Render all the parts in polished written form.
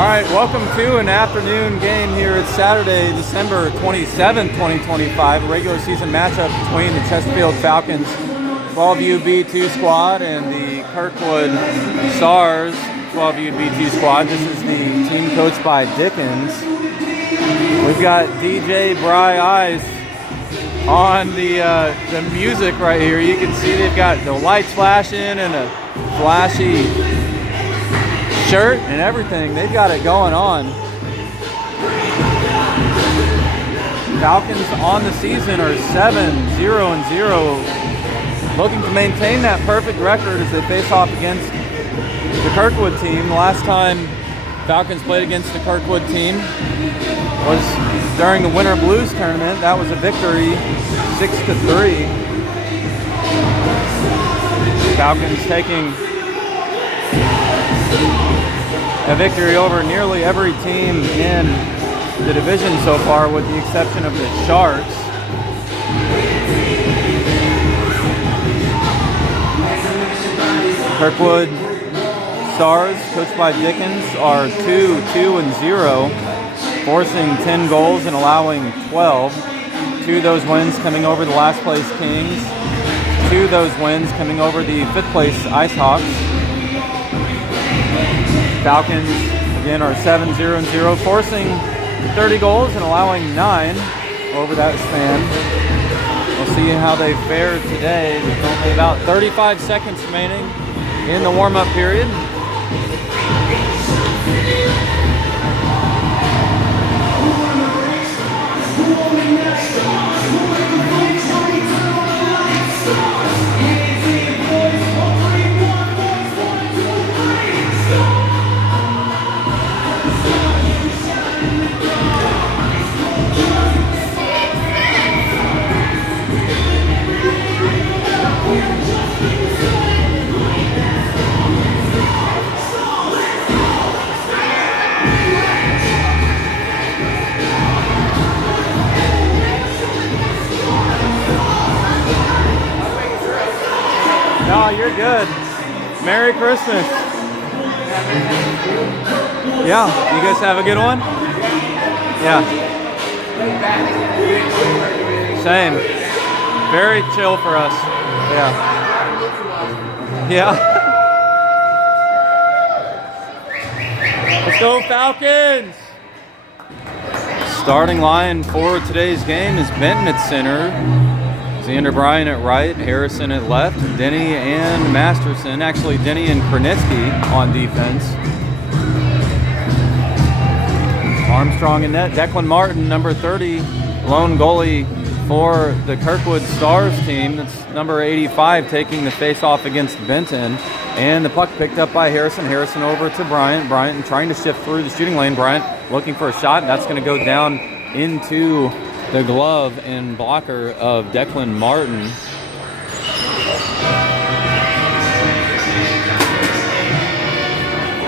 All right, welcome to an afternoon game here. It's Saturday, December 27, 2025, a regular season matchup between the Chesterfield Falcons 12U-B2 squad and the Kirkwood Stars 12U-B2 squad. This is the team coached by Dickens. We've got DJ Bry Eyes on the music right here. You can see they've got the lights flashing and a flashy shirt and everything. They've got it going on. Falcons on the season are 7-0-0, looking to maintain that perfect record as they face off against the Kirkwood team. The last time Falcons played against the Kirkwood team was during the Winter Blues tournament. That was a victory, 6-3. Falcons taking a victory over nearly every team in the division so far, with the exception of the Sharks. Kirkwood Stars, coached by Dickens, are 2-2-0, forcing 10 goals and allowing 12. 2 of those wins coming over the last place Kings. 2 of those wins coming over the 5th place IceHawks. Falcons, again, are 7-0-0, forcing 30 goals and allowing 9 over that span. We'll see how they fare today. There's only about 35 seconds remaining in the warm-up period. No, you're good. Merry Christmas. Yeah, you guys have a good one? Yeah. Same. Very chill for us. Yeah. Yeah. Let's go Falcons! Starting line for today's game is Benton at center, Xander Bryan at right, Harrison at left, Denny and Masterson. Actually, Denny and Krenitsky on defense. Armstrong in net. Declan Martin, number 30, lone goalie for the Kirkwood Stars team. That's number 85, taking the face-off against Benton. And the puck picked up by Harrison. Harrison over to Bryant. Bryant trying to shift through the shooting lane. Bryant looking for a shot. That's going to go down into the glove and blocker of Declan Martin.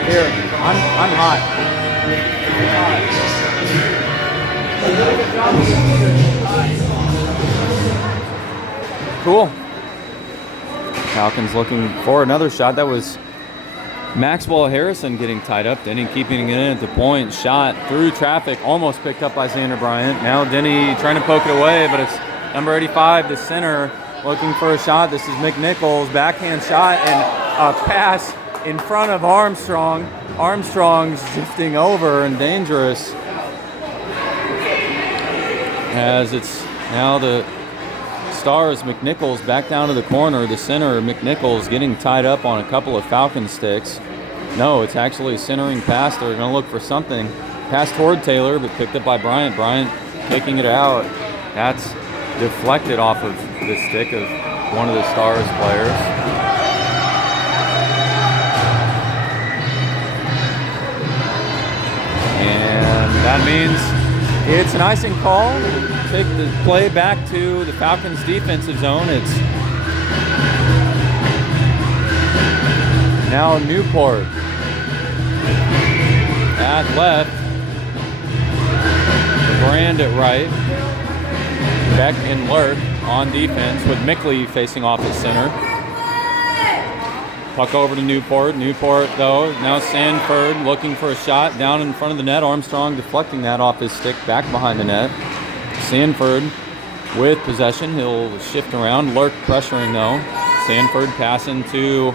Here, I'm hot. Cool. Falcons looking for another shot. That was Maxwell Harrison getting tied up. Denny keeping it in at the point. Shot through traffic, almost picked up by Xander Bryant. Now Denny trying to poke it away, but it's number 85, the center, looking for a shot. This is McNichols, backhand shot, and a pass in front of Armstrong. Armstrong's shifting over and dangerous, as it's now the Stars. McNichols back down to the corner. The center, McNichols, getting tied up on a couple of Falcon sticks. No, it's actually centering pass. They're going to look for something. Pass toward Taylor, but picked up by Bryant. Bryant taking it out. That's deflected off of the stick of one of the Stars players. And that means it's an icing call. Take the play back to the Falcons' defensive zone. It's now Newport at left, Brand at right, Beck and Lurk on defense, with Mickley facing off at center. Puck over to Newport. Newport, though, now Sanford looking for a shot down in front of the net. Armstrong deflecting that off his stick back behind the net. Sanford with possession. He'll shift around. Lurk pressuring, though. Sanford passing to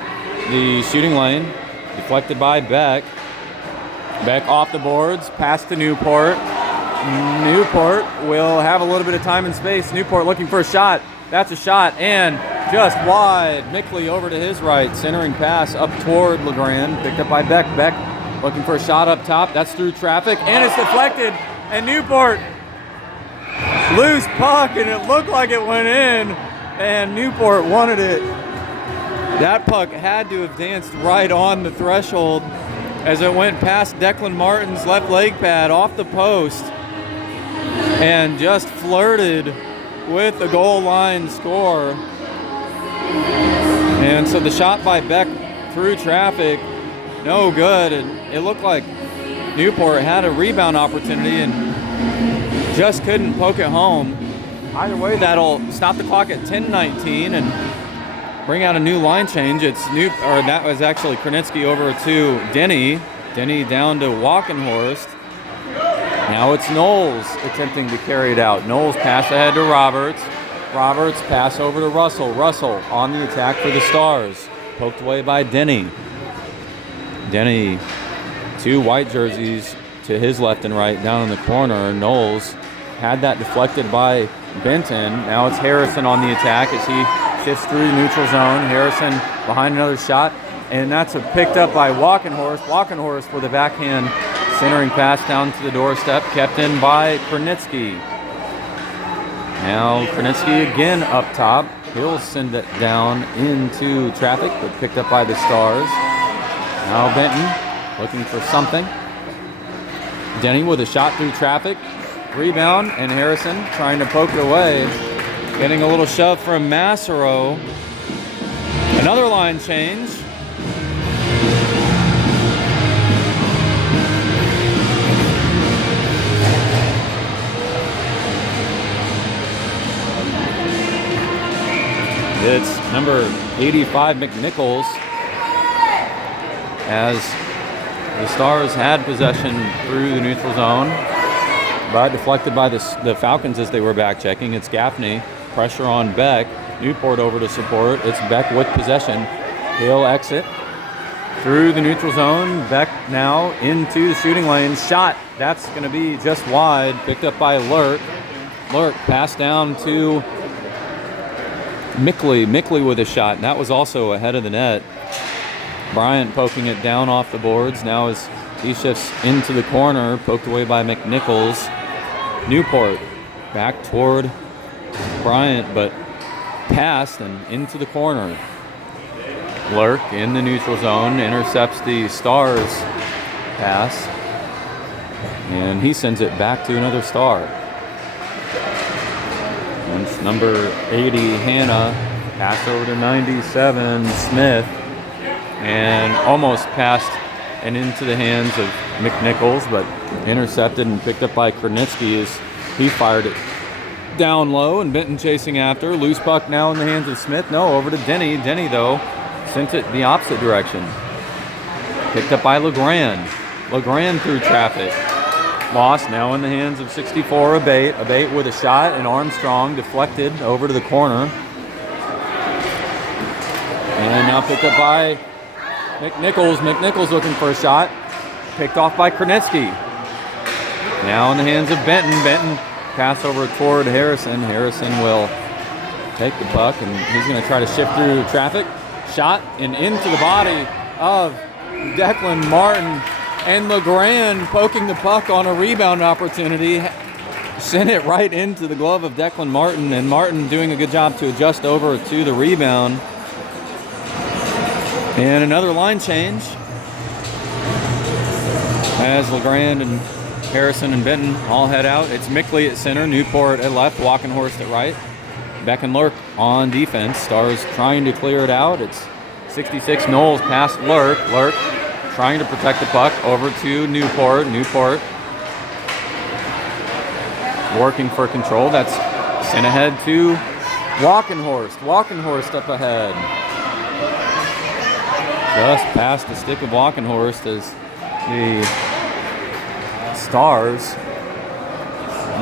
the shooting lane. Deflected by Beck. Beck off the boards. Pass to Newport. Newport will have a little bit of time and space. Newport looking for a shot. That's a shot, and just wide. Mickley over to his right. Centering pass up toward LeGrand. Picked up by Beck. Beck looking for a shot up top. That's through traffic, and it's deflected. And Newport, loose puck, and it looked like it went in, and Newport wanted it. That puck had to have danced right on the threshold as it went past Declan Martin's left leg pad off the post and just flirted with the goal line score. And so the shot by Beck through traffic, no good. And it looked like Newport had a rebound opportunity and just couldn't poke it home. Either way, that'll stop the clock at 10:19 and bring out a new line change. That was actually Krnitsky over to Denny. Denny down to Walkenhorst. Now it's Knowles attempting to carry it out. Knowles pass ahead to Roberts. Roberts pass over to Russell. Russell on the attack for the Stars. Poked away by Denny. Denny, two white jerseys to his left and right down in the corner. Knowles had that deflected by Benton. Now it's Harrison on the attack as he shifts through the neutral zone. Harrison behind another shot, and that's picked up by Walkenhorst. Walkenhorst with a backhand centering pass down to the doorstep, kept in by Krnitsky. Now Krnitsky again up top. He'll send it down into traffic, but picked up by the Stars. Now Benton looking for something. Denny with a shot through traffic. Rebound, and Harrison trying to poke it away. Getting a little shove from Massaro. Another line change. It's number 85, McNichols, as the Stars had possession through the neutral zone, but deflected by the Falcons as they were back checking. It's Gaffney, pressure on Beck. Newport over to support. It's Beck with possession. He'll exit through the neutral zone. Beck now into the shooting lane. Shot. That's going to be just wide. Picked up by Lurk. Lurk passed down to Mickley. Mickley with a shot. And that was also ahead of the net. Bryant poking it down off the boards. Now as he shifts into the corner, poked away by McNichols. Newport back toward Bryant, but passed and into the corner. Lurk in the neutral zone, intercepts the Stars pass, and he sends it back to another Star. And it's number 80, Hannah, pass over to 97, Smith, and almost passed and into the hands of McNichols, but intercepted and picked up by Krnitsky as he fired it down low, and Benton chasing after. Loose puck now in the hands of Smith. No, over to Denny. Denny, though, sent it the opposite direction. Picked up by LeGrand. LeGrand through traffic. Lost now in the hands of 64, Abate. Abate with a shot, and Armstrong deflected over to the corner. And now picked up by McNichols. McNichols looking for a shot. Picked off by Krnitsky. Now in the hands of Benton. Benton pass over toward Harrison. Harrison will take the puck, and he's going to try to shift through traffic. Shot and into the body of Declan Martin. And LeGrand poking the puck on a rebound opportunity. Sent it right into the glove of Declan Martin, and Martin doing a good job to adjust over to the rebound. And another line change as LeGrand and Harrison and Benton all head out. It's Mickley at center, Newport at left, Walkenhorst at right. Beck and Lurk on defense. Stars trying to clear it out. It's 66 Knowles past Lurk. Lurk trying to protect the puck over to Newport. Newport working for control. That's sent ahead to Walkenhorst. Walkenhorst up ahead. just past the stick of Walkenhorst as the Stars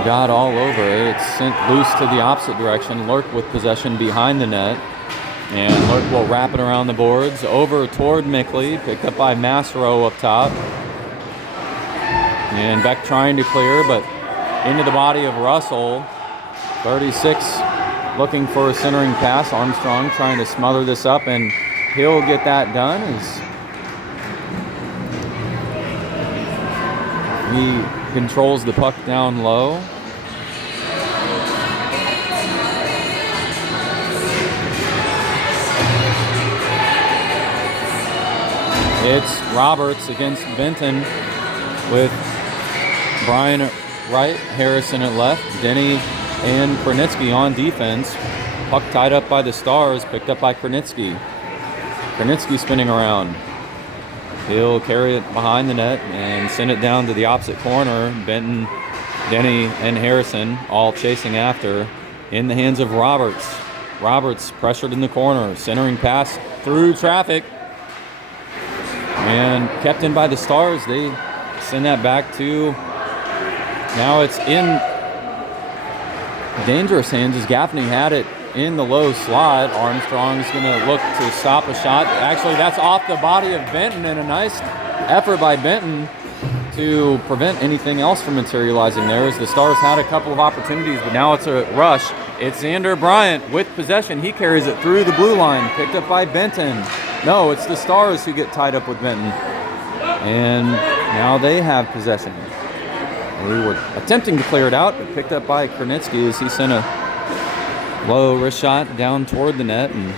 got all over it. It's sent loose to the opposite direction. Lurk with possession behind the net. And Lurk will wrap it around the boards. Over toward Mickley. Picked up by Masro up top. And Beck trying to clear, but into the body of Russell. 36 looking for a centering pass. Armstrong trying to smother this up, and he'll get that done as he controls the puck down low. It's Roberts against Benton with Brian right, Harrison at left, Denny and Kranitsky on defense. Puck tied up by the Stars, picked up by Kranitsky. Kranitsky spinning around. He'll carry it behind the net and send it down to the opposite corner. Benton, Denny, and Harrison all chasing after in the hands of Roberts. Roberts pressured in the corner, centering pass through traffic and kept in by the Stars. They send that back to, now it's in dangerous hands as Gaffney had it in the low slot. Armstrong's going to look to stop a shot. Actually, that's off the body of Benton, and a nice effort by Benton to prevent anything else from materializing there, as the Stars had a couple of opportunities, but now it's a rush. It's Xander Bryant with possession. He carries it through the blue line, picked up by Benton. No, it's the Stars who get tied up with Benton. And now they have possession. We were attempting to clear it out, but picked up by Kranitsky as he sent a low wrist shot down toward the net and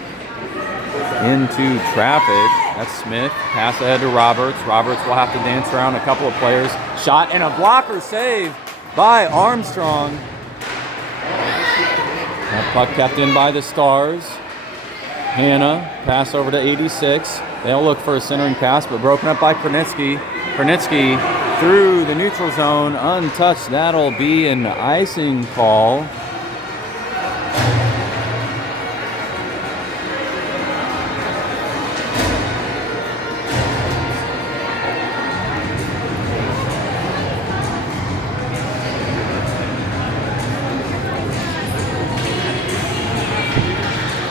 into traffic. That's Smith. Pass ahead to Roberts. Roberts will have to dance around a couple of players. Shot and a blocker save by Armstrong. That puck kept in by the Stars. Hannah, pass over to 86. They'll look for a centering pass, but broken up by Kranitsky. Kranitsky through the neutral zone, untouched. That'll be an icing call.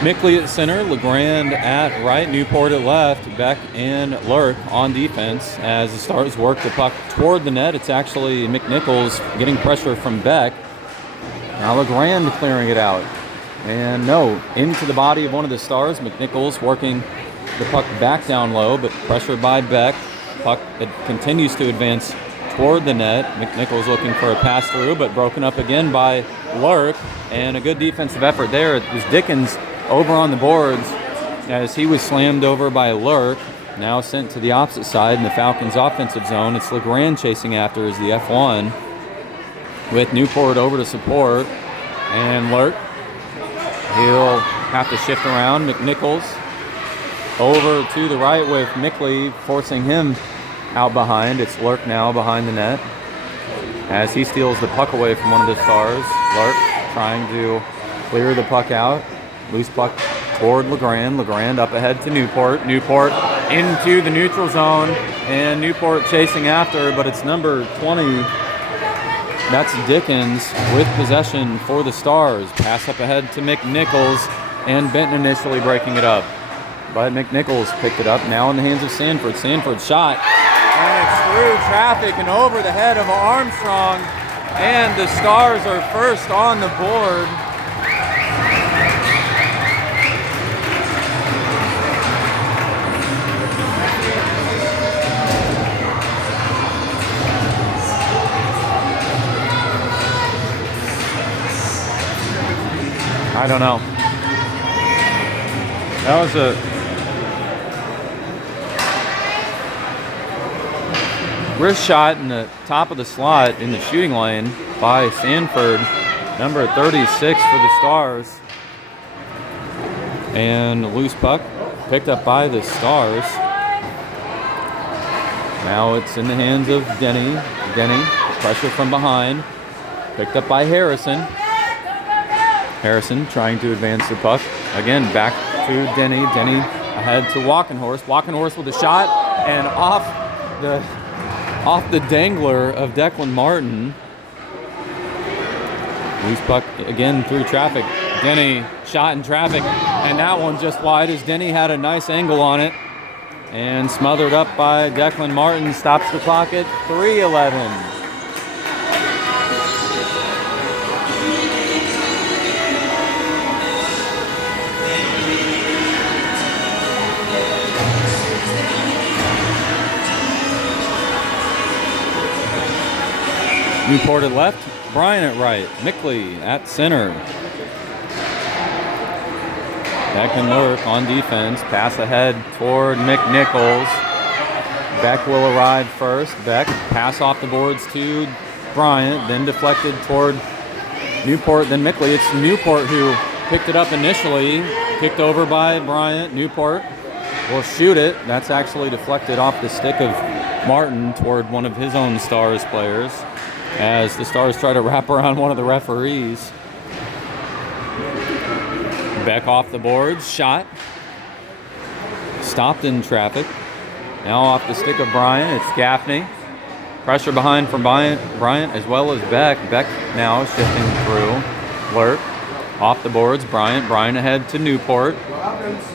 Mickley at center, LeGrand at right, Newport at left, Beck and Lurk on defense. As the Stars work the puck toward the net, it's actually McNichols getting pressure from Beck. Now LeGrand clearing it out. And no, into the body of one of the Stars. McNichols working the puck back down low, but pressured by Beck. Puck continues to advance toward the net. McNichols looking for a pass through, but broken up again by Lurk. And a good defensive effort there. It was Dickens over on the boards as he was slammed over by Lurk. Now sent to the opposite side in the Falcons' offensive zone. It's LeGrand chasing after as the F1 with Newport over to support. And Lurk, he'll have to shift around. McNichols over to the right with Mickley forcing him out behind. It's Lurk now behind the net as he steals the puck away from one of the Stars. Lurk trying to clear the puck out. Loose puck toward LeGrand. LeGrand up ahead to Newport. Newport into the neutral zone, and Newport chasing after, but it's number 20. That's Dickens with possession for the Stars. Pass up ahead to McNichols, and Benton initially breaking it up. But McNichols picked it up, now in the hands of Sanford. Sanford shot, and it's through traffic and over the head of Armstrong, and the Stars are first on the board. I don't know. That was a wrist shot in the top of the slot in the shooting lane by Sanford, number 36 for the Stars. And a loose puck picked up by the Stars. Now it's in the hands of Denny. Denny, pressure from behind, picked up by Harrison. Harrison trying to advance the puck. Again, back to Denny. Denny ahead to Walkenhorst. Walkenhorst with a shot and off the dangler of Declan Martin. Loose puck again through traffic. Denny shot in traffic, and that one just wide as Denny had a nice angle on it. And smothered up by Declan Martin. Stops the clock at 3:11. Newport at left, Bryan at right, Mickley at center. Beck and Lurk on defense, pass ahead toward McNichols. Beck will arrive first. Beck, pass off the boards to Bryant, then deflected toward Newport, then Mickley. It's Newport who picked it up initially, kicked over by Bryant. Newport will shoot it. That's actually deflected off the stick of Martin toward one of his own Stars players, as the Stars try to wrap around one of the referees. Beck off the boards, shot. Stopped in traffic. Now off the stick of Bryant, it's Gaffney. Pressure behind from Bryant as well as Beck. Beck now shifting through. Lurk off the boards, Bryant ahead to Newport.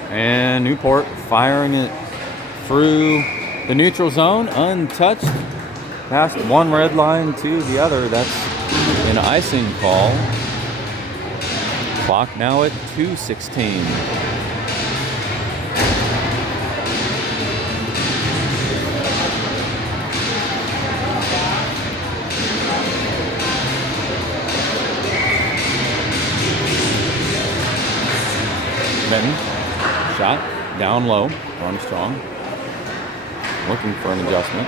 And Newport firing it through the neutral zone, untouched. Past one red line to the other. That's an icing call. Clock now at 2:16. Benton, shot, down low, Armstrong, looking for an adjustment.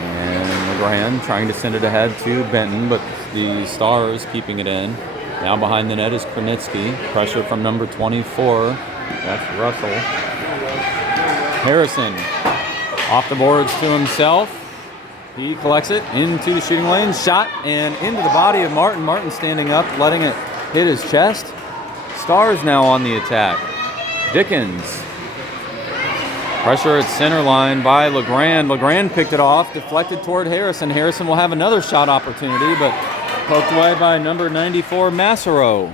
And LeGrand trying to send it ahead to Benton, but the Stars keeping it in. Now behind the net is Kronitsky. Pressure from number 24. That's Russell. Harrison off the boards to himself. He collects it into the shooting lane. Shot and into the body of Martin. Martin standing up, letting it hit his chest. Stars now on the attack. Dickens. Pressure at center line by LeGrand. LeGrand picked it off, deflected toward Harrison. Harrison will have another shot opportunity, but poked away by number 94, Massaro.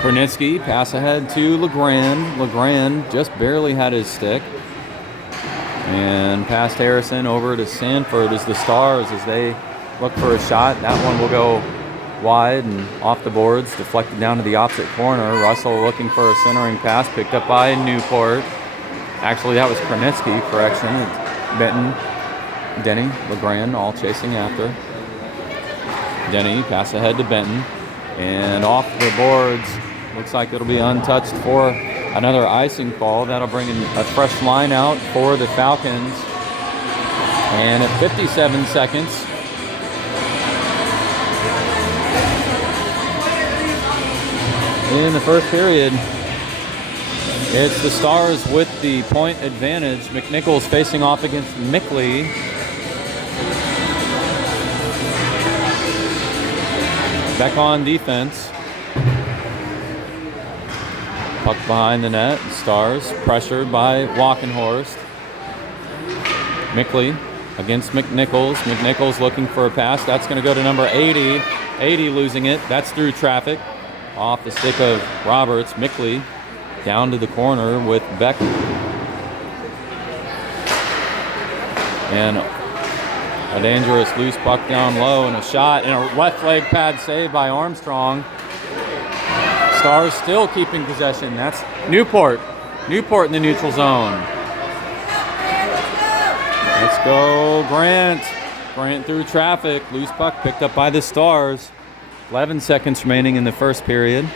Kronitsky, pass ahead to LeGrand. LeGrand just barely had his stick. And past Harrison over to Sanford as the Stars as they look for a shot. That one will go wide and off the boards, deflected down to the opposite corner. Russell looking for a centering pass, picked up by Newport. Actually, that was Kronitsky, correction. Benton, Denny, LeGrand all chasing after. Denny, pass ahead to Benton. And off the boards, looks like it'll be untouched for another icing call. That'll bring in a fresh line out for the Falcons. And at 57 seconds, in the first period, it's the Stars with the point advantage. McNichols facing off against Mickley. Beck on defense. Puck behind the net. Stars pressured by Walkenhorst. Mickley against McNichols. McNichols looking for a pass. That's going to go to number 80. 80 losing it. That's through traffic. Off the stick of Roberts. Mickley down to the corner with Beck. And a dangerous loose puck down low and a shot and a left leg pad save by Armstrong. Stars still keeping possession. That's Newport. Newport in the neutral zone. Let's go Grant. Grant through traffic. Loose puck picked up by the Stars. 11 seconds remaining in the first period.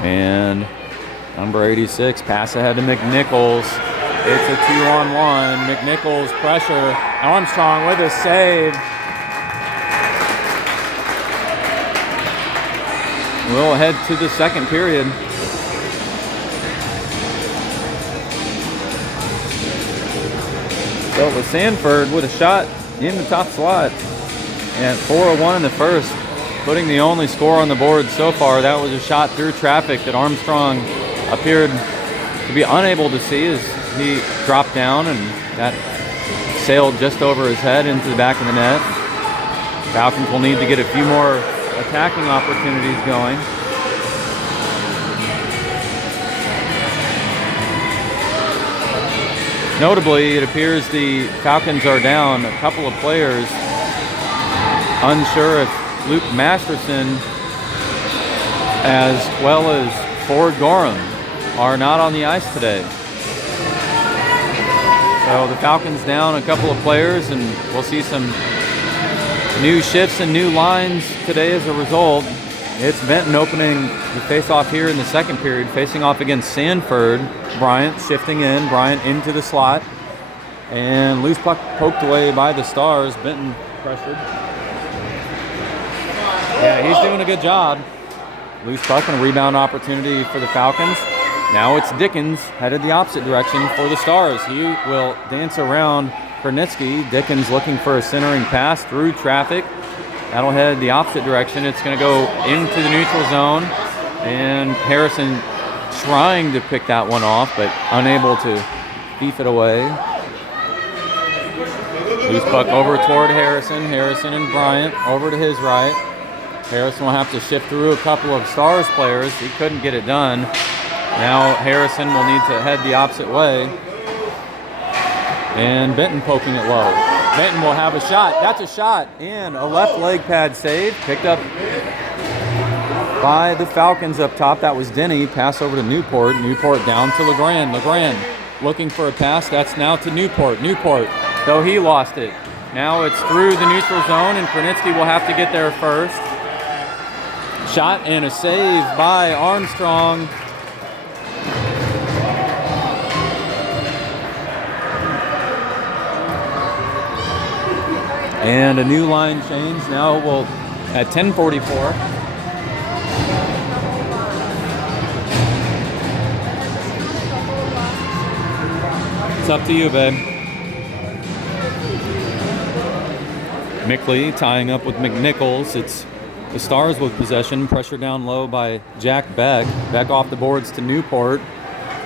And number 86, pass ahead to McNichols. It's a 2-on-1. McNichols pressure. Armstrong with a save. We'll head to the second period. So it was Sanford with a shot in the top slot. And 4-1 in the first. putting the only score on the board so far. That was a shot through traffic that Armstrong appeared to be unable to see as he dropped down, and that sailed just over his head into the back of the net. Falcons will need to get a few more attacking opportunities going. Notably, it appears the Falcons are down a couple of players. Unsure if Luke Masterson as well as Ford Gorham are not on the ice today. So the Falcons down a couple of players, and we'll see some new shifts and new lines today as a result. It's Benton opening the face-off here in the second period, facing off against Sanford. Bryant shifting in, Bryant into the slot, and loose puck poked away by the Stars. Benton pressured. Yeah, he's doing a good job. Loose puck and a rebound opportunity for the Falcons. Now it's Dickens headed the opposite direction for the Stars. He will dance around Kernitsky. Dickens looking for a centering pass through traffic. That'll head the opposite direction. It's going to go into the neutral zone, and Harrison trying to pick that one off, but unable to beef it away. Loose puck over toward Harrison. Harrison and Bryant over to his right. Harrison will have to shift through a couple of Stars players. He couldn't get it done. Now Harrison will need to head the opposite way. And Benton poking it low. Benton will have a shot. That's a shot. And a left leg pad save. Picked up by the Falcons up top. That was Denny. Pass over to Newport. Newport down to LeGrand. LeGrand looking for a pass. That's now to Newport. Newport, though he lost it. Now it's through the neutral zone, and Kernitsky will have to get there first. Shot and a save by Armstrong. And a new line change. Now we'll at 10:44. It's up to you, babe. Mickley tying up with McNichols. It's the Stars with possession. Pressure down low by Jack Beck. Beck off the boards to Newport.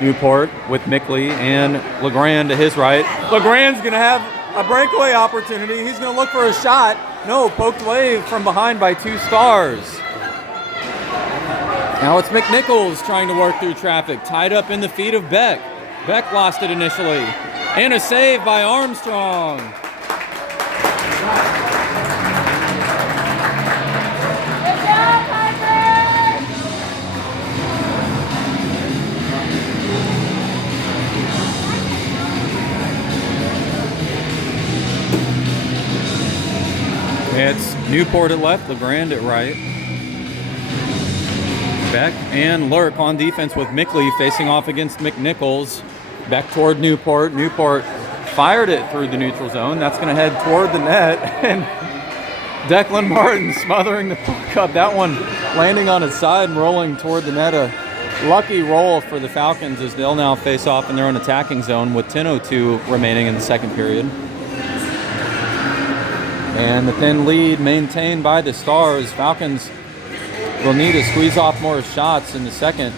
Newport with Mickley and LeGrand to his right. LeGrand's going to have a breakaway opportunity. He's going to look for a shot. No, poked away from behind by two Stars. Now it's McNichols trying to work through traffic. Tied up in the feet of Beck. Beck lost it initially. And a save by Armstrong. It's Newport at left, LeGrand at right. Beck and Lurk on defense with Mickley facing off against McNichols. Beck toward Newport. Newport fired it through the neutral zone. That's going to head toward the net. And Declan Martin smothering the puck up. That one landing on its side and rolling toward the net. A lucky roll for the Falcons as they'll now face off in their own attacking zone with 10:02 remaining in the second period. And the thin lead maintained by the Stars. Falcons will need to squeeze off more shots in the second.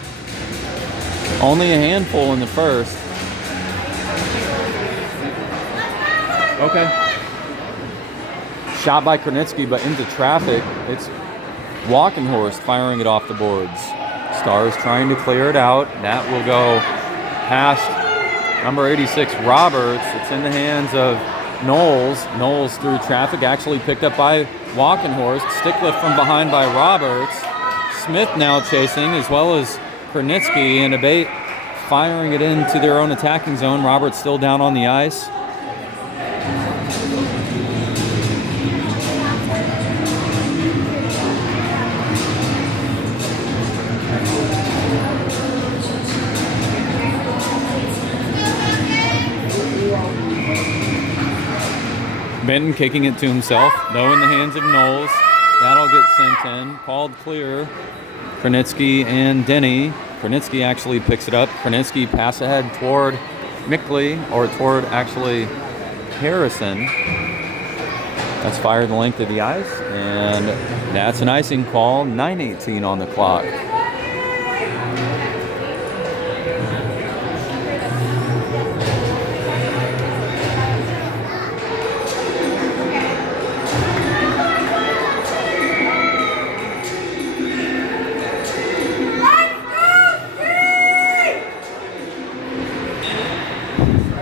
Only a handful in the first. Okay. Shot by Kernitsky, but into traffic. It's Walkenhorst firing it off the boards. Stars trying to clear it out. That will go past number 86, Roberts. It's in the hands of Knowles. Knowles through traffic, actually picked up by Walkenhorst. Stick lift from behind by Roberts. Smith now chasing, as well as Kernitsky, and Abate firing it into their own attacking zone. Roberts still down on the ice. Benton kicking it to himself, though in the hands of Knowles. That'll get sent in. Called clear. Kernitsky and Denny. Kernitsky actually picks it up. Kernitsky pass ahead toward Mickley, or toward actually Harrison. That's fired the length of the ice, and that's an icing call. 9:18 on the clock.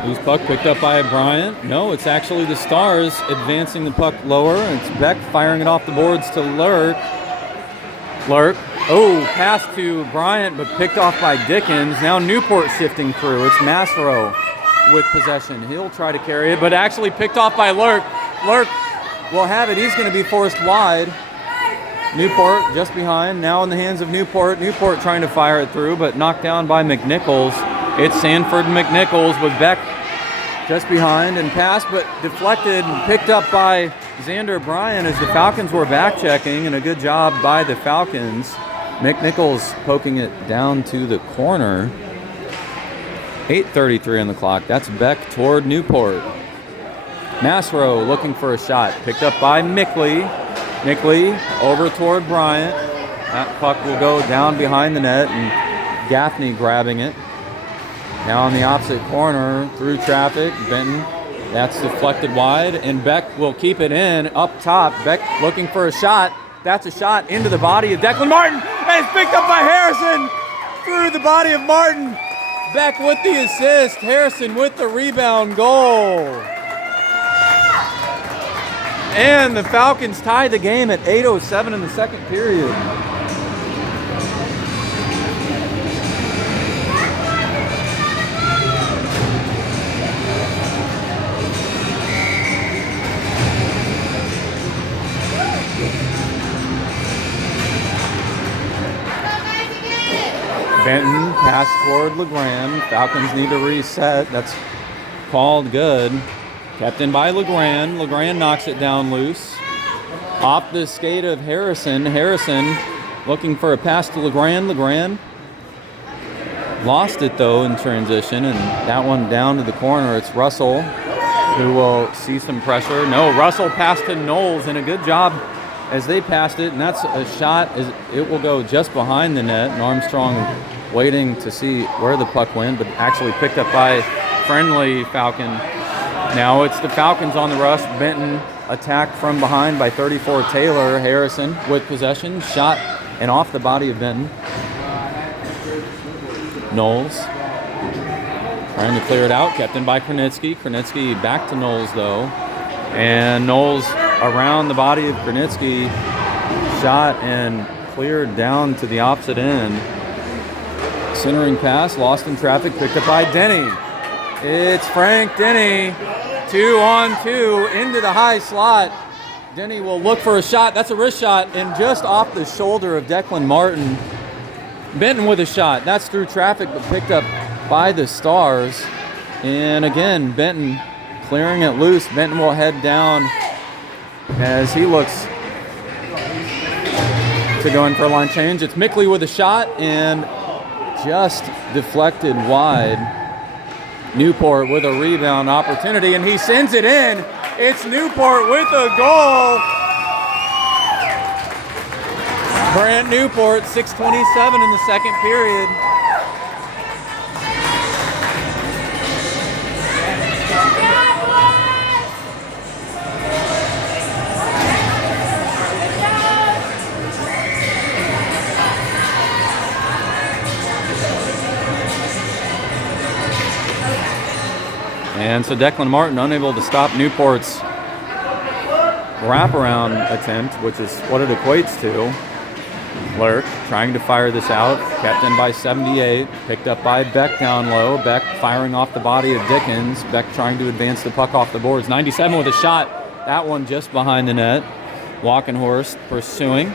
Loose puck picked up by Bryant. No, it's actually the Stars advancing the puck lower. It's Beck firing it off the boards to Lurk. Oh, pass to Bryant, but picked off by Dickens. Now Newport shifting through. It's Masro with possession. He'll try to carry it, but actually picked off by Lurk. Lurk will have it. He's going to be forced wide. Newport just behind. Now in the hands of Newport. Newport trying to fire it through, but knocked down by McNichols. It's Sanford and McNichols with Beck just behind and passed, but deflected and picked up by Xander Bryan as the Falcons were back checking, and a good job by the Falcons. McNichols poking it down to the corner. 8:33 on the clock. That's Beck toward Newport. Masro looking for a shot. Picked up by Mickley. Mickley over toward Bryant. That puck will go down behind the net, and Gaffney grabbing it. Now on the opposite corner, through traffic, Benton, that's deflected wide, and Beck will keep it in, up top. Beck looking for a shot. That's a shot into the body of Declan Martin, and it's picked up by Harrison through the body of Martin. Beck with the assist, Harrison with the rebound goal. And the Falcons tie the game at 8:07 in the second period. Benton pass toward LeGrand. Falcons need to reset. That's called good. Kept in by LeGrand. LeGrand knocks it down loose. Off the skate of Harrison. Harrison looking for a pass to LeGrand. LeGrand lost it though in transition, and that one down to the corner. It's Russell who will see some pressure. No, Russell passed to Knowles, and a good job as they passed it, and that's a shot. It will go just behind the net, and Armstrong waiting to see where the puck went, but actually picked up by friendly Falcon. Now it's the Falcons on the rush. Benton attacked from behind by 34 Taylor. Harrison with possession, shot and off the body of Benton. Knowles trying to clear it out, kept in by Kronitsky. Kronitsky back to Knowles though, and Knowles around the body of Kronitsky, shot and cleared down to the opposite end. Centering pass, lost in traffic, picked up by Denny. It's Frank Denny, 2-on-2 into the high slot. Denny will look for a shot. That's a wrist shot, and just off the shoulder of Declan Martin. Benton with a shot. That's through traffic, but picked up by the Stars. And again, Benton clearing it loose. Benton will head down as he looks to go in for a line change. It's Mickley with a shot, and just deflected wide. Newport with a rebound opportunity, and he sends it in. It's Newport with a goal. Brant Newport, 6:27 in the second period. And so Declan Martin unable to stop Newport's wraparound attempt, which is what it equates to. Lurk trying to fire this out, kept in by 78, picked up by Beck down low. Beck firing off the body of Dickens. Beck trying to advance the puck off the boards. 97 with a shot, that one just behind the net. Walkenhorst pursuing,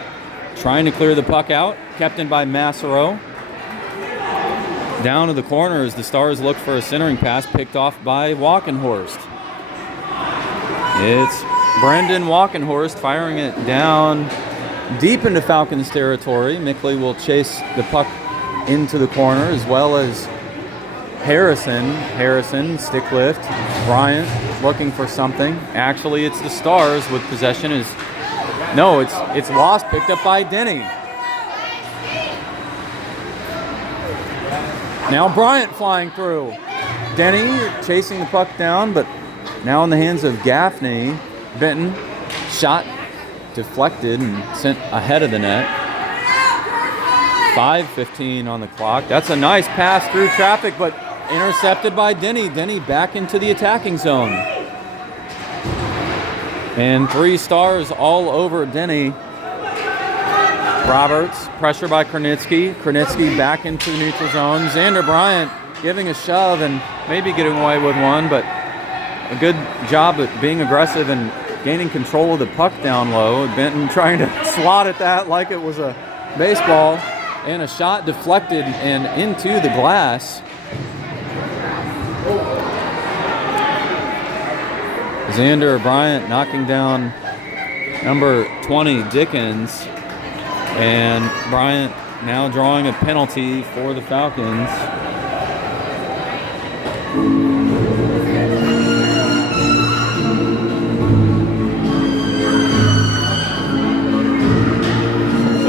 trying to clear the puck out, kept in by Massaro. Down to the corner as the Stars look for a centering pass, picked off by Walkenhorst. It's Brendan Walkenhorst firing it down deep into Falcons territory. Mickley will chase the puck into the corner, as well as Harrison, stick lift. Bryant looking for something. Actually, it's the Stars with possession. It's lost, picked up by Denny. Now Bryant flying through. Denny chasing the puck down, but now in the hands of Gaffney. Benton, shot deflected and sent ahead of the net. 5:15 on the clock. That's a nice pass through traffic, but intercepted by Denny. Denny back into the attacking zone. And 3 Stars all over Denny. Roberts, pressure by Kernitsky. Kernitsky back into the neutral zone. Xander Bryant giving a shove and maybe getting away with one, but a good job at being aggressive and gaining control of the puck down low. Benton trying to slot at that like it was a baseball, and a shot deflected and into the glass. Xander Bryant knocking down number 20, Dickens, and Bryant now drawing a penalty for the Falcons.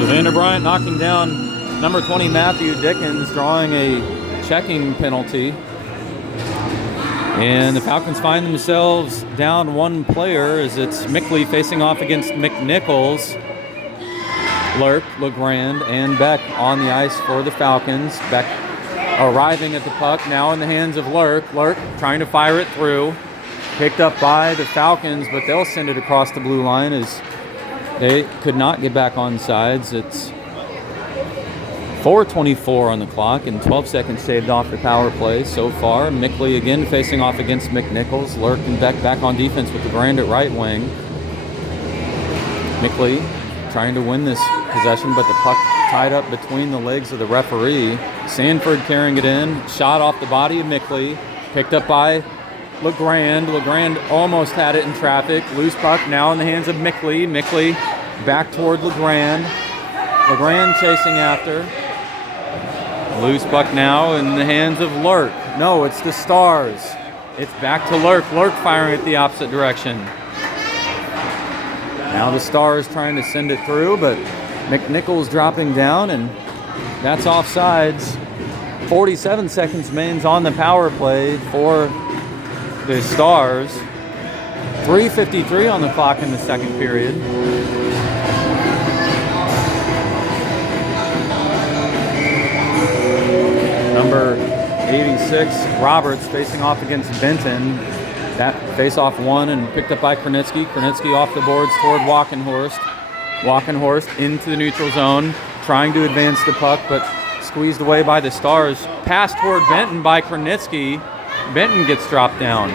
Xander Bryant knocking down number 20, Matthew Dickens, drawing a checking penalty. And the Falcons find themselves down 1 player as it's Mickley facing off against McNichols. Lurk, LeGrand, and Beck on the ice for the Falcons. Beck arriving at the puck, now in the hands of Lurk. Lurk trying to fire it through. Picked up by the Falcons, but they'll send it across the blue line as they could not get back on sides. It's 4:24 on the clock and 12 seconds saved off the power play so far. Mickley again facing off against McNichols. Lurk and Beck back on defense with LeGrand at right wing. Mickley trying to win this possession, but the puck tied up between the legs of the referee. Sanford carrying it in. Shot off the body of Mickley. Picked up by LeGrand. LeGrand almost had it in traffic. Loose puck now in the hands of Mickley. Mickley back toward LeGrand. LeGrand chasing after. Loose puck now in the hands of Lurk. No, it's the Stars. It's back to Lurk. Lurk firing at the opposite direction. Now the Stars trying to send it through, but McNichols dropping down, and that's offsides. 47 seconds remains on the power play for the Stars. 3:53 on the clock in the second period. Number 86, Roberts, facing off against Benton. That face-off won and picked up by Kernitsky. Kernitsky off the boards toward Walkenhorst. Walkenhorst into the neutral zone, trying to advance the puck, but squeezed away by the Stars. Pass toward Benton by Kernitsky. Benton gets dropped down.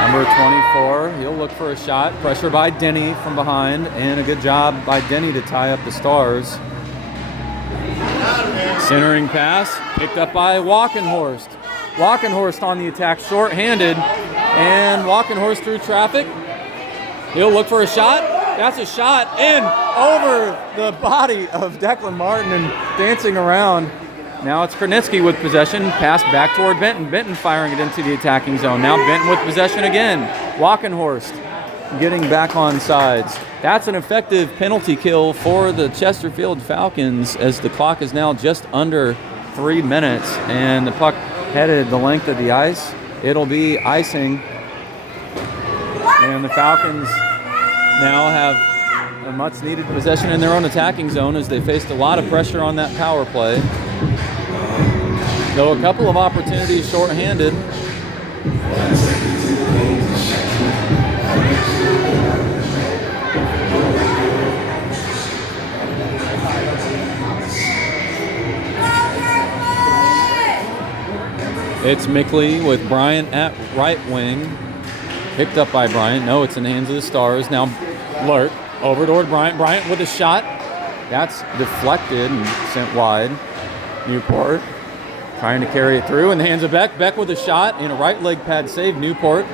Number 24, he'll look for a shot. Pressure by Denny from behind, and a good job by Denny to tie up the Stars. Centering pass, picked up by Walkenhorst. Walkenhorst on the attack, short-handed, and Walkenhorst through traffic. He'll look for a shot. That's a shot, and over the body of Declan Martin and dancing around. Now it's Kernitsky with possession, pass back toward Benton. Benton firing it into the attacking zone. Now Benton with possession again. Walkenhorst getting back on sides. That's an effective penalty kill for the Chesterfield Falcons as the clock is now just under 3 minutes and the puck headed the length of the ice. It'll be icing. And the Falcons now have a much needed possession in their own attacking zone as they faced a lot of pressure on that power play. Though a couple of opportunities shorthanded. It's Mickley with Bryant at right wing. Picked up by Bryant. No, it's in the hands of the Stars. Now Lurk over toward Bryant. Bryant with a shot. That's deflected and sent wide. Newport trying to carry it through in the hands of Beck. Beck with a shot and a right leg pad save. Newport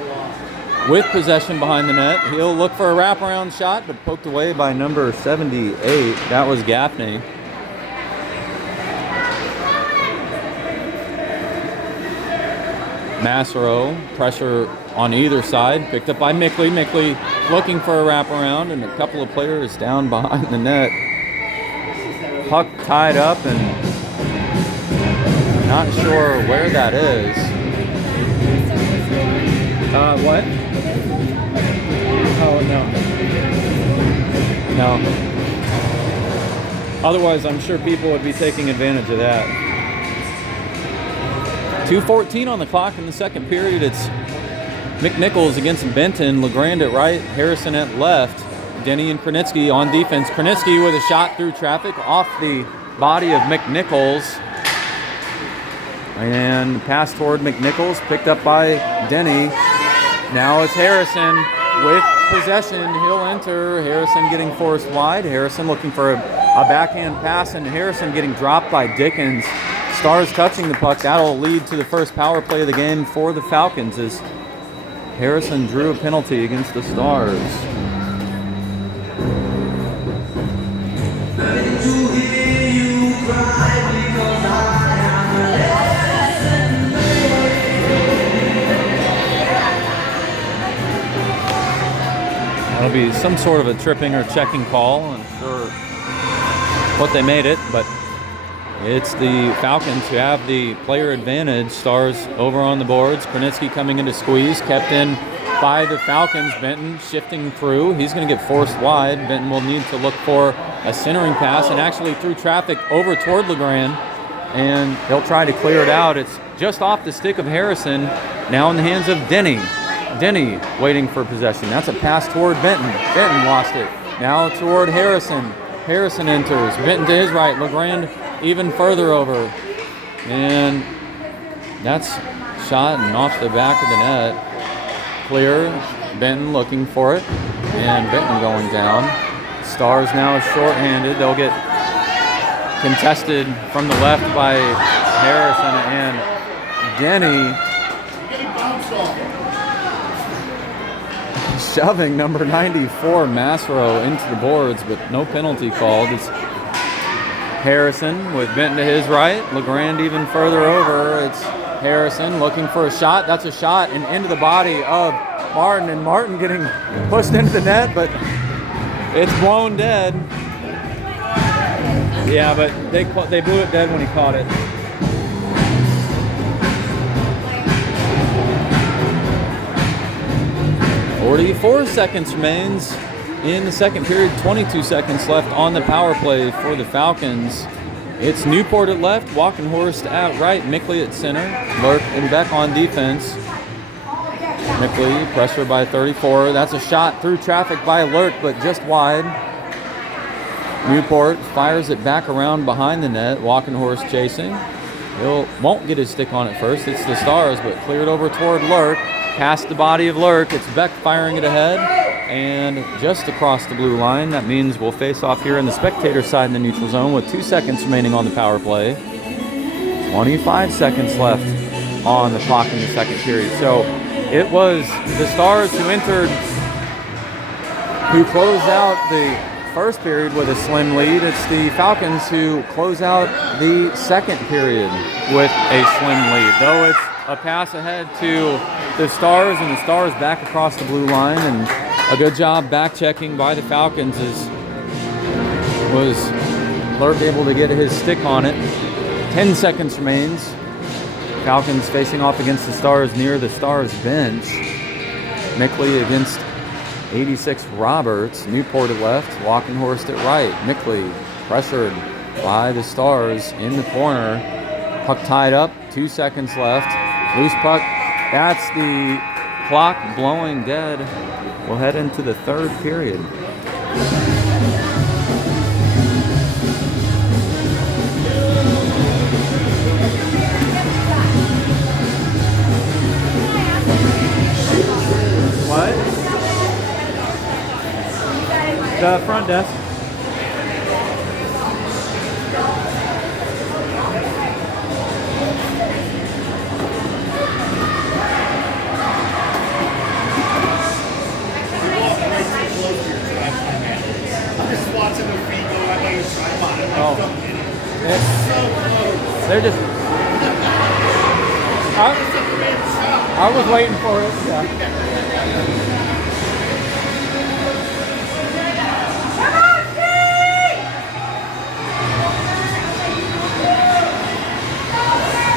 with possession behind the net. He'll look for a wraparound shot, but poked away by number 78. That was Gaffney. Masserow, pressure on either side, picked up by Mickley. Mickley looking for a wraparound, and a couple of players down behind the net. Puck tied up, and not sure where that is. What? Oh, no. Otherwise, I'm sure people would be taking advantage of that. 2:14 on the clock in the second period. It's McNichols against Benton. LeGrand at right, Harrison at left. Denny and Krenitsky on defense. Krenitsky with a shot through traffic off the body of McNichols. And pass toward McNichols, picked up by Denny. Now it's Harrison with possession. He'll enter. Harrison getting forced wide. Harrison looking for a backhand pass, and Harrison getting dropped by Dickens. Stars touching the puck. That'll lead to the first power play of the game for the Falcons as Harrison drew a penalty against the Stars. That'll be some sort of a tripping or checking call. I'm sure what they made it, but it's the Falcons who have the player advantage. Stars over on the boards. Krenitsky coming into squeeze, kept in by the Falcons. Benton shifting through. He's going to get forced wide. Benton will need to look for a centering pass, and actually through traffic over toward LeGrand, and he'll try to clear it out. It's just off the stick of Harrison, now in the hands of Denny. Denny waiting for possession. That's a pass toward Benton. Benton lost it. Now toward Harrison. Harrison enters. Benton to his right. LeGrand even further over. And that's shot and off the back of the net. Clear. Benton looking for it. And Benton going down. Stars now shorthanded. They'll get contested from the left by Harrison and Denny. Shoving number 94, Masserow, into the boards, but no penalty called. It's Harrison with Benton to his right. LeGrand even further over. It's Harrison looking for a shot. That's a shot and into the body of Martin. And Martin getting pushed into the net, but it's blown dead. Yeah, but they blew it dead when he caught it. 44 seconds remains in the second period. 22 seconds left on the power play for the Falcons. It's Newport at left, Walkenhorst at right, Mickley at center, Lurk and Beck on defense. Mickley, pressure by 34. That's a shot through traffic by Lurk, but just wide. Newport fires it back around behind the net. Walkenhorst chasing. Won't get his stick on it first. It's the Stars, but cleared over toward Lurk. Past the body of Lurk. It's Beck firing it ahead. And just across the blue line. That means we'll face off here in the spectator side in the neutral zone with 2 seconds remaining on the power play. 25 seconds left on the clock in the second period. So it was the Stars who closed out the first period with a slim lead. It's the Falcons who close out the second period with a slim lead. Though it's a pass ahead to the Stars, and the Stars back across the blue line, and a good job back checking by the Falcons was Lurk able to get his stick on it. 10 seconds remains. Falcons facing off against the Stars near the Stars bench. Mickley against 86 Roberts. Newport at left, Walkenhorst at right. Mickley pressured by the Stars in the corner. Puck tied up, 2 seconds left. Loose puck. That's the clock blowing dead. We'll head into the third period. What? The front desk. Oh. They're just... I was waiting for it. Yeah.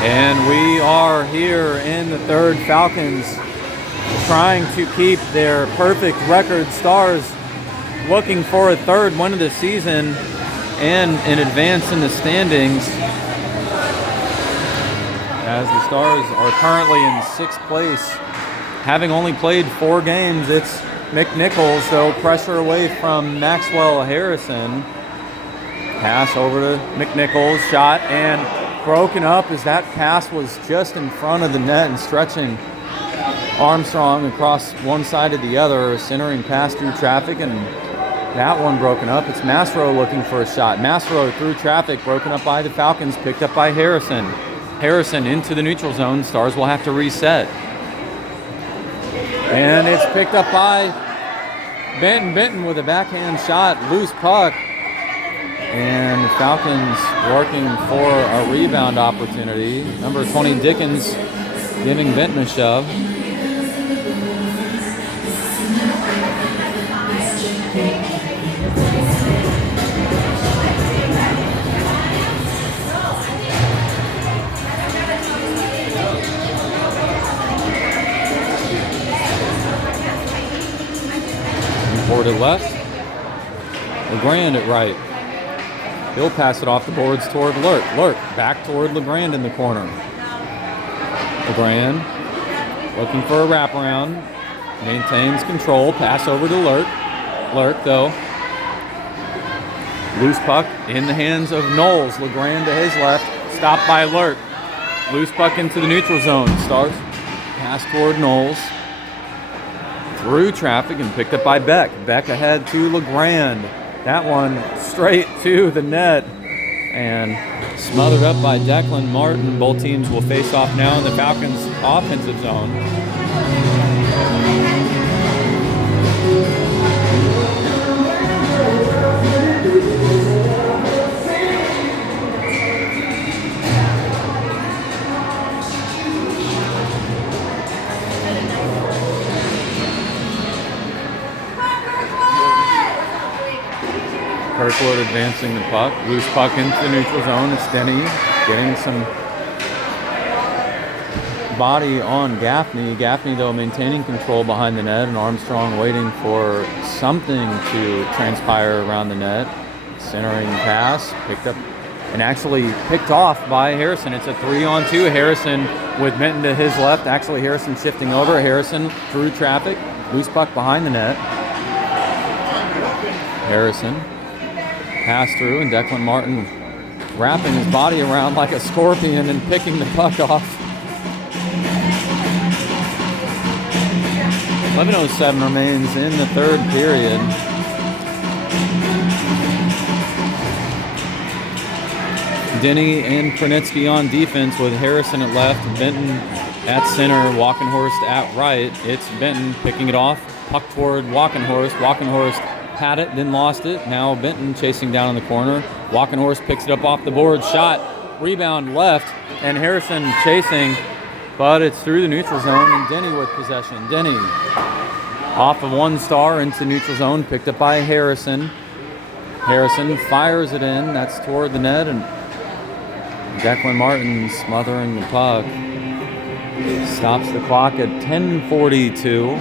And we are here in the third. Falcons trying to keep their perfect record. Stars looking for a third win of the season and an advance in the standings, as the Stars are currently in 6th place, having only played 4 games. It's McNichols, though, pressure away from Maxwell Harrison. Pass over to McNichols, shot, and broken up as that pass was just in front of the net and stretching Armstrong across one side to the other, centering pass through traffic, and that one broken up. It's Masro looking for a shot. Masro through traffic, broken up by the Falcons, picked up by Harrison. Harrison into the neutral zone. Stars will have to reset. And it's picked up by Benton. Benton with a backhand shot, loose puck. And the Falcons working for a rebound opportunity. Number 20, Dickens, giving Benton a shove. Newport at left. LeGrand at right. He'll pass it off the boards toward Lurk. Lurk back toward LeGrand in the corner. LeGrand looking for a wraparound. Maintains control. Pass over to Lurk. Lurk, though. Loose puck in the hands of Knowles. LeGrand to his left. Stopped by Lurk. Loose puck into the neutral zone. Stars pass toward Knowles. Through traffic and picked up by Beck. Beck ahead to LeGrand. That one straight to the net and smothered up by Declan Martin. Both teams will face off now in the Falcons' offensive zone. Kirkwood advancing the puck. Loose puck into the neutral zone. It's Denny getting some body on Gaffney. Gaffney, though, maintaining control behind the net, and Armstrong waiting for something to transpire around the net. Centering pass, picked up and actually picked off by Harrison. It's a 3-on-2. Harrison with Benton to his left. Actually, Harrison shifting over. Harrison through traffic. Loose puck behind the net. Harrison. Pass through, and Declan Martin wrapping his body around like a scorpion and picking the puck off. 11:07 remains in the third period. Denny and Kronitsky on defense with Harrison at left, Benton at center, Walkenhorst at right. It's Benton picking it off, puck toward Walkenhorst. Walkenhorst had it, then lost it. Now Benton chasing down in the corner. Walkenhorst picks it up off the board. Shot, rebound left, and Harrison chasing, but it's through the neutral zone, and Denny with possession. Denny off of one star into neutral zone, picked up by Harrison. Harrison fires it in. That's toward the net, and Declan Martin smothering the puck. Stops the clock at 10:42.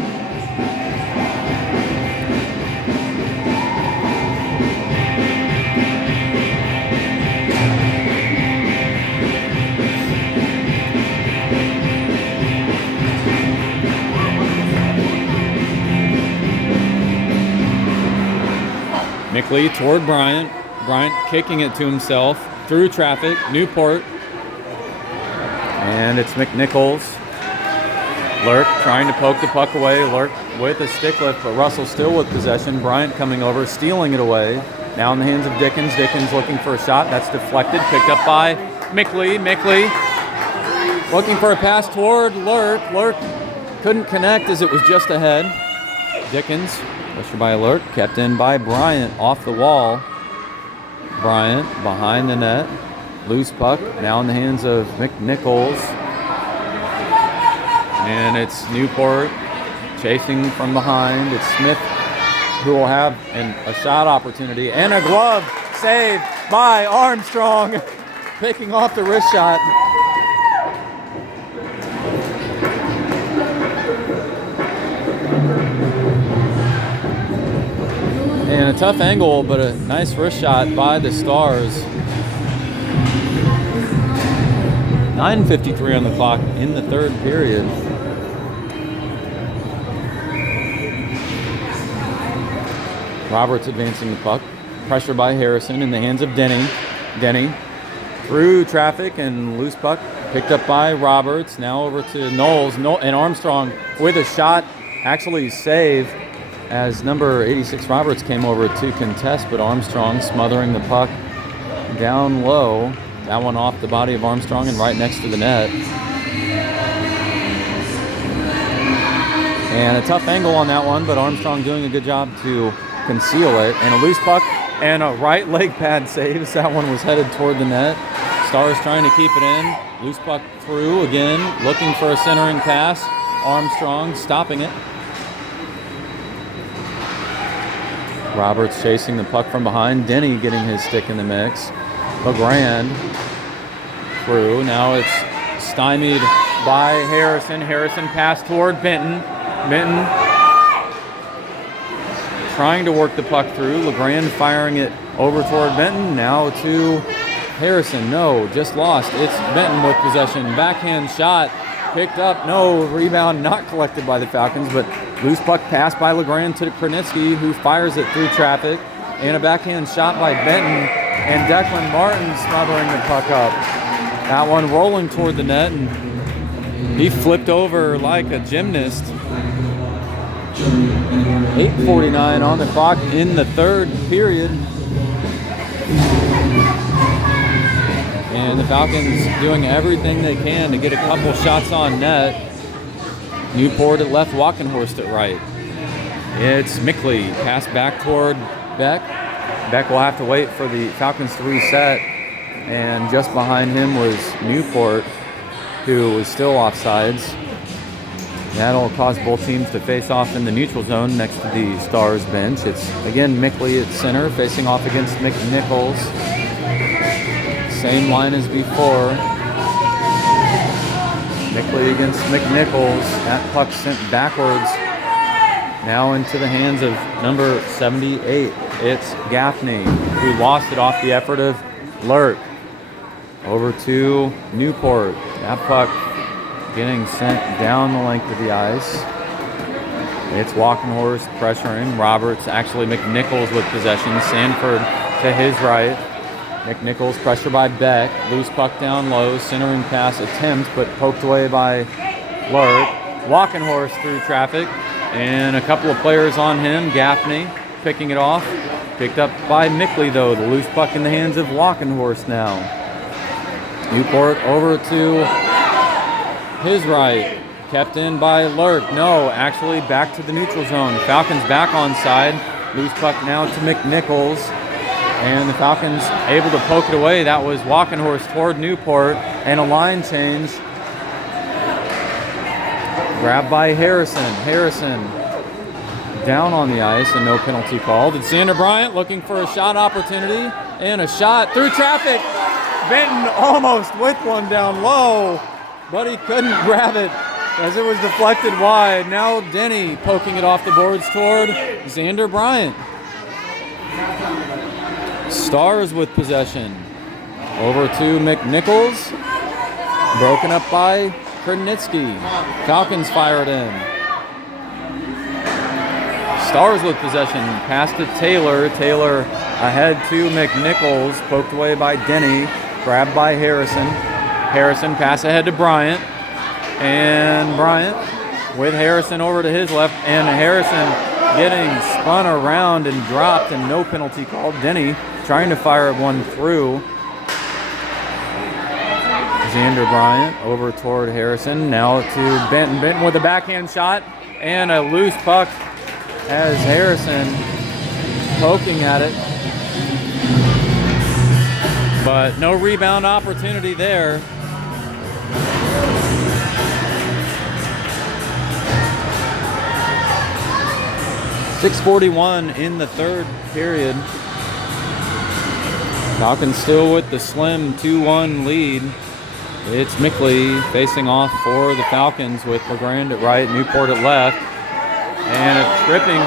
Mickley toward Bryant. Bryant kicking it to himself through traffic. Newport. And it's McNichols. Lurk trying to poke the puck away. Lurk with a stick lift, but Russell still with possession. Bryant coming over, stealing it away. Now in the hands of Dickens. Dickens looking for a shot. That's deflected. Picked up by Mickley. Mickley looking for a pass toward Lurk. Lurk couldn't connect as it was just ahead. Dickens. Pressure by Lurk, kept in by Bryant off the wall. Bryant behind the net. Loose puck, now in the hands of McNichols. And it's Newport chasing from behind. It's Smith who will have a shot opportunity and a glove save by Armstrong, picking off the wrist shot. And a tough angle, but a nice wrist shot by the Stars. 9:53 on the clock in the third period. Roberts advancing the puck. Pressure by Harrison in the hands of Denny. Denny through traffic and loose puck. Picked up by Roberts. Now over to Knowles. And Armstrong with a shot. Actually save as number 86 Roberts came over to contest, but Armstrong smothering the puck down low. That one off the body of Armstrong and right next to the net. And a tough angle on that one, but Armstrong doing a good job to conceal it. And a loose puck and a right leg pad saves. That one was headed toward the net. Stars trying to keep it in. Loose puck through again, looking for a centering pass. Armstrong stopping it. Roberts chasing the puck from behind. Denny getting his stick in the mix. LeGrand through. Now it's stymied by Harrison. Harrison pass toward Benton. Benton trying to work the puck through. LeGrand firing it over toward Benton. Now to Harrison. No, just lost. It's Benton with possession. Backhand shot. Picked up. No, rebound not collected by the Falcons, but loose puck pass by LeGrand to Krenitsky, who fires it through traffic. And a backhand shot by Benton. And Declan Martin smothering the puck up. That one rolling toward the net, and he flipped over like a gymnast. 8:49 on the clock in the third period. And the Falcons doing everything they can to get a couple shots on net. Newport at left, Walkenhorst at right. It's Mickley, pass back toward Beck. Beck will have to wait for the Falcons to reset. And just behind him was Newport, who was still offsides. That'll cause both teams to face off in the neutral zone next to the Stars bench. It's, again, Mickley at center, facing off against McNichols. Same line as before. Mickley against McNichols. That puck sent backwards. Now into the hands of number 78. It's Gaffney, who lost it off the effort of Lurk. Over to Newport. That puck getting sent down the length of the ice. It's Walkenhorst pressuring. Roberts, actually McNichols with possession. Sanford to his right. McNichols pressure by Beck. Loose puck down low. Centering pass attempt, but poked away by Lurk. Walkenhorst through traffic. And a couple of players on him. Gaffney picking it off. Picked up by Mickley, though. The loose puck in the hands of Walkenhorst now. Newport over to his right. Kept in by Lurk. No, actually back to the neutral zone. Falcons back on side. Loose puck now to McNichols. And the Falcons able to poke it away. That was Walkenhorst toward Newport. And a line change. Grabbed by Harrison. Harrison down on the ice and no penalty called. It's Xander Bryant looking for a shot opportunity. And a shot through traffic. Benton almost with one down low, but he couldn't grab it as it was deflected wide. Now Denny poking it off the boards toward Xander Bryant. Stars with possession. Over to McNichols. Broken up by Krenitsky. Falcons fire it in. Stars with possession. Pass to Taylor. Taylor ahead to McNichols. Poked away by Denny. Grabbed by Harrison. Harrison pass ahead to Bryant. And Bryant with Harrison over to his left. And Harrison getting spun around and dropped and no penalty called. Denny trying to fire one through. Xander Bryant over toward Harrison. Now to Benton. Benton with a backhand shot and a loose puck as Harrison poking at it. But no rebound opportunity there. 6:41 in the third period. Falcons still with the slim 2-1 lead. It's Mickley facing off for the Falcons with LeGrand at right, Newport at left. And a tripping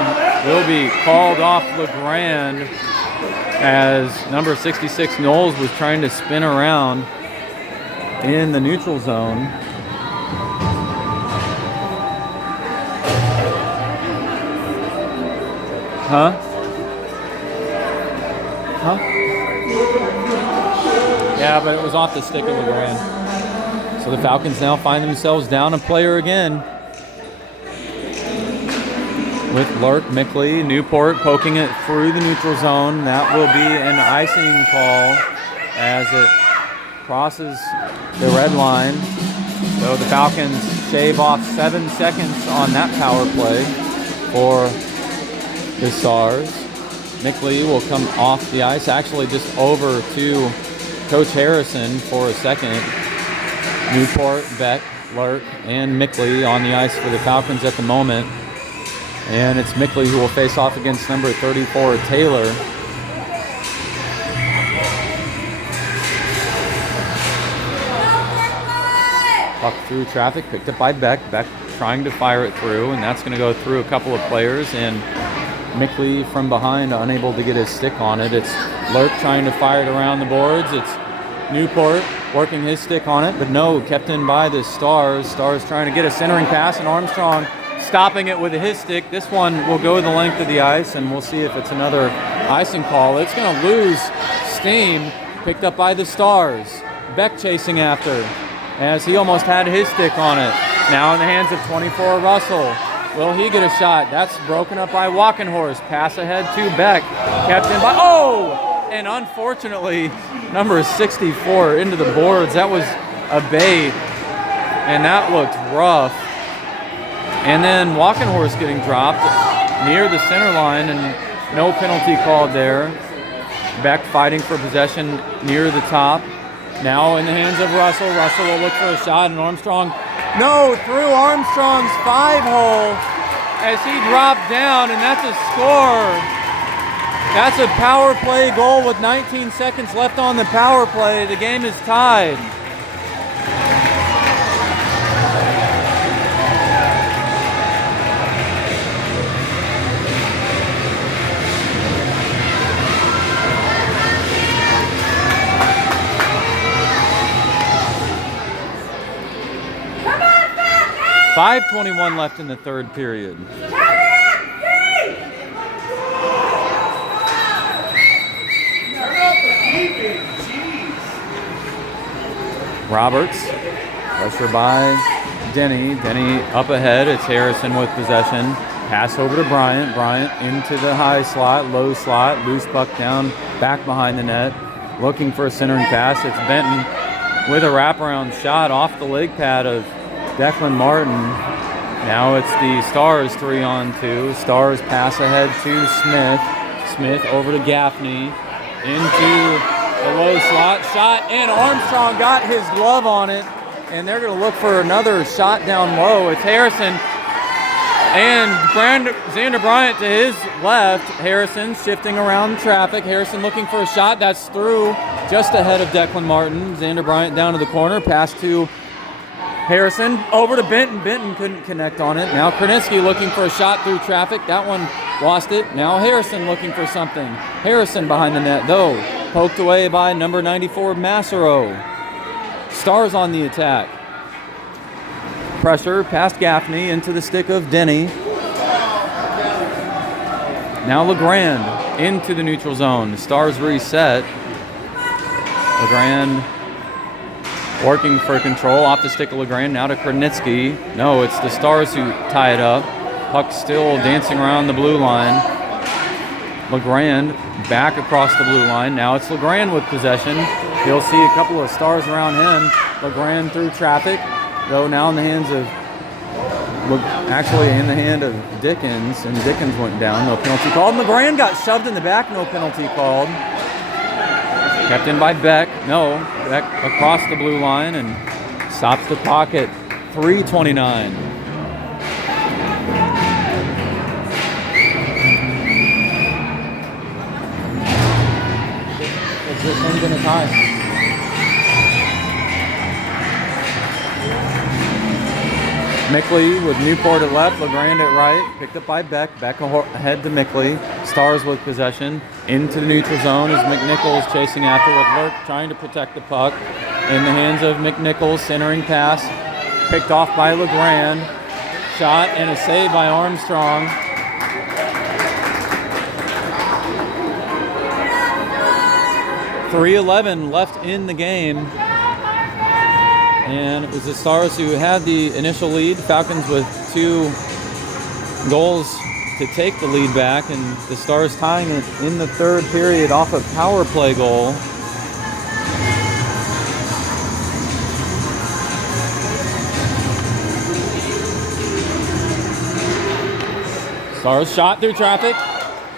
will be called off LeGrand as number 66 Knowles was trying to spin around in the neutral zone. Huh? Yeah, but it was off the stick of LeGrand. So the Falcons now find themselves down a player again. With Lurk, Mickley, Newport poking it through the neutral zone. That will be an icing call as it crosses the red line. So the Falcons shave off 7 seconds on that power play for the Stars. Mickley will come off the ice, actually just over to Coach Harrison for a second. Newport, Beck, Lurk, and Mickley on the ice for the Falcons at the moment. And it's Mickley who will face off against number 34, Taylor. Puck through traffic, picked up by Beck. Beck trying to fire it through, and that's going to go through a couple of players. And Mickley from behind, unable to get his stick on it. It's Lurk trying to fire it around the boards. It's Newport working his stick on it, but no, kept in by the Stars. Stars trying to get a centering pass, and Armstrong stopping it with his stick. This one will go the length of the ice, and we'll see if it's another icing call. It's going to lose steam, picked up by the Stars. Beck chasing after, as he almost had his stick on it. Now in the hands of 24, Russell. Will he get a shot? That's broken up by Walkenhorst. Pass ahead to Beck. Kept in by, and unfortunately, number 64 into the boards. That was a bait, and that looked rough. And then Walkenhorst getting dropped near the center line, and no penalty called there. Beck fighting for possession near the top. Now in the hands of Russell. Russell will look for a shot, and Armstrong, through Armstrong's 5-hole as he dropped down, and that's a score. That's a power play goal with 19 seconds left on the power play. The game is tied. Come on, Beck! 5:21 left in the third period. Roberts, pressure by Denny. Denny up ahead. It's Harrison with possession. Pass over to Bryant. Bryant into the high slot, low slot, loose puck down, back behind the net. Looking for a centering pass. It's Benton with a wraparound shot off the leg pad of Declan Martin. Now it's the Stars 3-on-2. Stars pass ahead to Smith. Smith over to Gaffney. Into the low slot shot, and Armstrong got his glove on it, and they're going to look for another shot down low. It's Harrison and Xander Bryant to his left. Harrison shifting around traffic. Harrison looking for a shot. That's through just ahead of Declan Martin. Xander Bryant down to the corner. Pass to Harrison over to Benton. Benton couldn't connect on it. Now Kronitzky looking for a shot through traffic. That one lost it. Now Harrison looking for something. Harrison behind the net, though. Poked away by number 94, Massaro. Stars on the attack. Pressure past Gaffney into the stick of Denny. Now LeGrand into the neutral zone. The Stars reset. LeGrand working for control off the stick of LeGrand. Now to Kronitzky. No, it's the Stars who tie it up. Puck still dancing around the blue line. LeGrand back across the blue line. Now it's LeGrand with possession. He'll see a couple of Stars around him. LeGrand through traffic. Though now in the hands of, actually in the hand of Dickens, and Dickens went down. No penalty called. LeGrand got shoved in the back. No penalty called. Kept in by Beck. No, Beck across the blue line and stops the puck at 3:29. This ends in a tie. Mickley with Newport at left, LeGrand at right, picked up by Beck. Beck ahead to Mickley. Stars with possession. Into the neutral zone as McNichols chasing after with Lurk trying to protect the puck. In the hands of McNichols, centering pass. Picked off by LeGrand. Shot and a save by Armstrong. .311 left in the game. And it was the Stars who had the initial lead. Falcons with 2 goals to take the lead back, and the Stars tying it in the third period off a power play goal. Stars shot through traffic,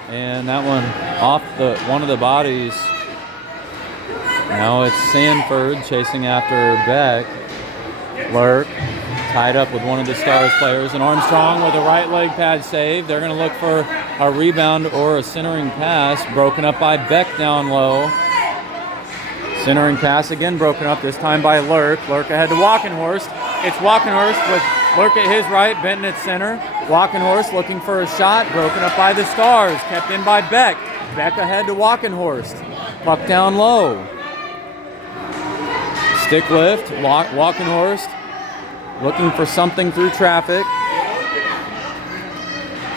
and that one off one of the bodies. Now it's Sanford chasing after Beck. Lurk tied up with one of the Stars players, and Armstrong with a right leg pad save. They're going to look for a rebound or a centering pass. Broken up by Beck down low. Centering pass again broken up, this time by Lurk. Lurk ahead to Walkenhorst. It's Walkenhorst with Lurk at his right, Benton at center. Walkenhorst looking for a shot, broken up by the Stars. Kept in by Beck. Beck ahead to Walkenhorst. Puck down low. Stick lift, Walkenhorst looking for something through traffic.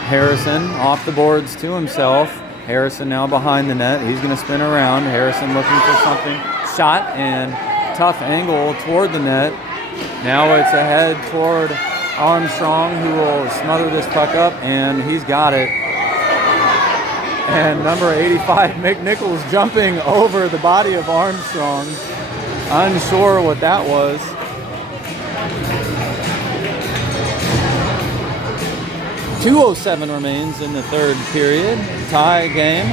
Harrison off the boards to himself. Harrison now behind the net. He's going to spin around. Harrison looking for something. Shot and tough angle toward the net. Now it's ahead toward Armstrong, who will smother this puck up, and he's got it. And number 85, McNichols, jumping over the body of Armstrong. Unsure what that was. .207 remains in the third period. Tie game.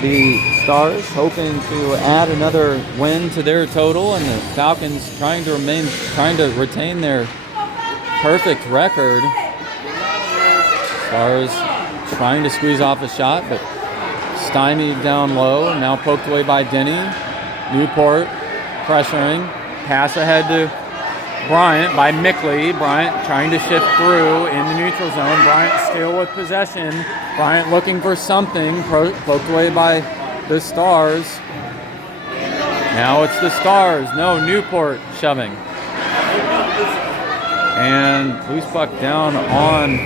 The Stars hoping to add another win to their total, and the Falcons trying to retain their perfect record. Stars trying to squeeze off a shot, but stymied down low. Now poked away by Denny. Newport pressuring. Pass ahead to Bryant by Mickley. Bryant trying to shift through in the neutral zone. Bryant still with possession. Bryant looking for something. Poked away by the Stars. Now it's the Stars. No, Newport shoving. And loose puck down on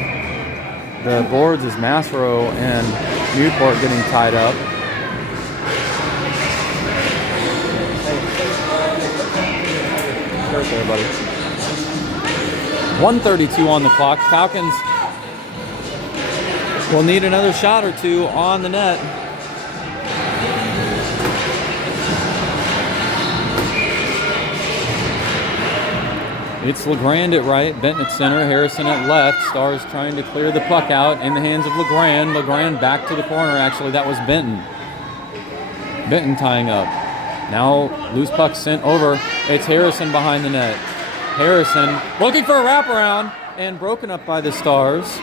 the boards is Masro and Newport getting tied up. There, buddy. 1:32 on the clock. Falcons will need another shot or two on the net. It's LeGrand at right, Benton at center, Harrison at left. Stars trying to clear the puck out in the hands of LeGrand. LeGrand back to the corner, actually. That was Benton. Benton tying up. Now loose puck sent over. It's Harrison behind the net. Harrison looking for a wraparound and broken up by the Stars.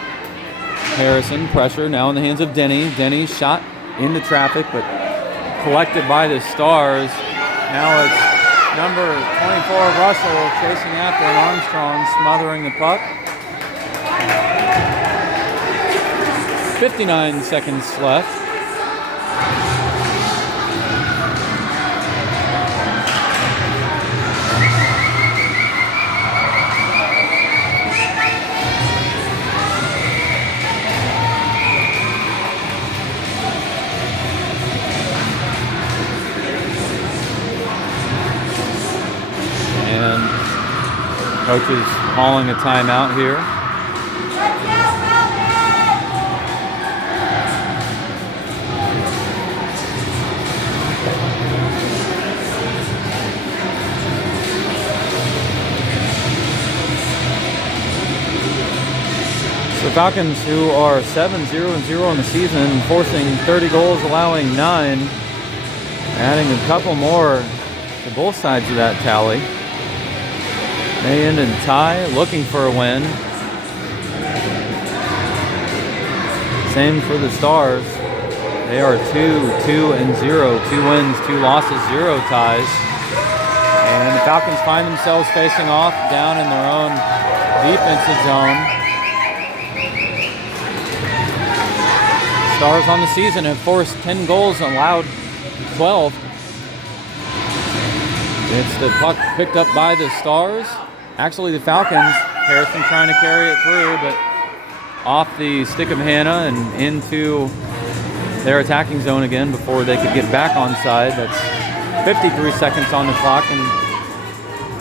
Harrison pressure now in the hands of Denny. Denny shot into traffic but collected by the Stars. Now it's number 24 Russell chasing after an Armstrong, smothering the puck. 59 seconds left. Coach is calling a timeout here. The Falcons, who are 7-0-0 in the season, forcing 30 goals, allowing 9, adding a couple more to both sides of that tally. They end in tie, looking for a win. Same for the Stars. They are 2-2-0, 2 wins, 2 losses, 0 ties. And the Falcons find themselves facing off down in their own defensive zone. Stars on the season have forced 10 goals, allowed 12. It's the puck picked up by the Stars. Actually, the Falcons, Harrison trying to carry it through, but off the stick of Hannah and into their attacking zone again before they could get back onside. That's 53 seconds on the clock, and